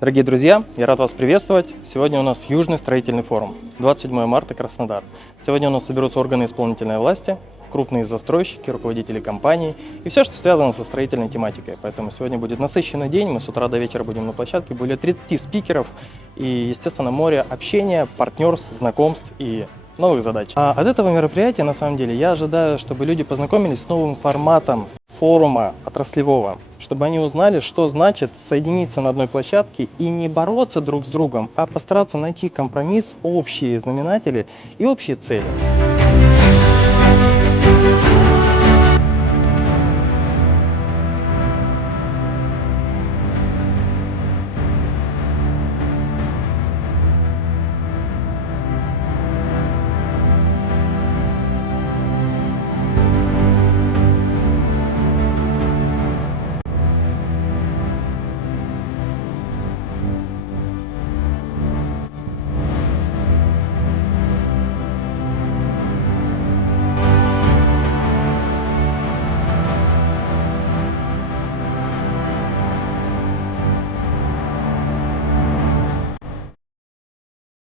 Дорогие друзья, я рад вас приветствовать. Сегодня у нас Южный строительный форум, 27 марта, Краснодар. Сегодня у нас соберутся органы исполнительной власти, крупные застройщики, руководители компаний и все, что связано со строительной тематикой. Поэтому сегодня будет насыщенный день, мы с утра до вечера будем на площадке, более 30 спикеров и, естественно, море общения, партнерств, знакомств и новых задач. А от этого мероприятия, на самом деле, я ожидаю, чтобы люди познакомились с новым форматом форума отраслевого, чтобы они узнали, что значит соединиться на одной площадке и не бороться друг с другом, а постараться найти компромисс, общие знаменатели и общие цели.